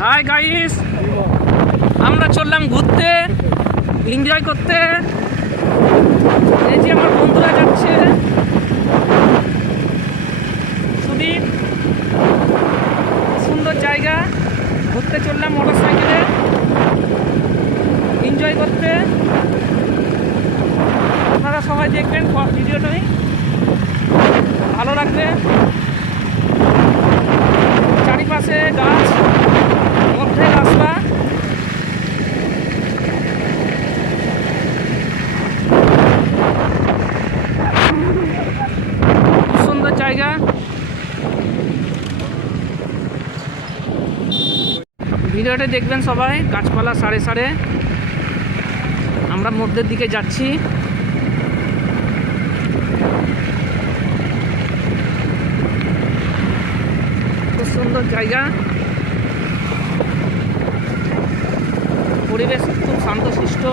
Hi guys, আমরা চললাম ঘুরতে, এনজয় করতে। এই যে আমার বন্ধুরা যাচ্ছে, সুদীপ। সুন্দর জায়গা, ঘুরতে চললাম মোটর সাইকেলে, এনজয় করতে। আপনারা সবাই দেখবেন ভিডিওটাই, ভালো লাগবে। চারিপাশে গাছ, মধ্যে রাস্তা। সুন্দর জায়গা। ভিডিওটা দেখবেন সবাই, গাছপালা সাড়ে সাড়ে। আমরা মধ্যের দিকে যাচ্ছি। খুব সুন্দর জায়গা, পরিবেশ খুব শান্তশিষ্ট।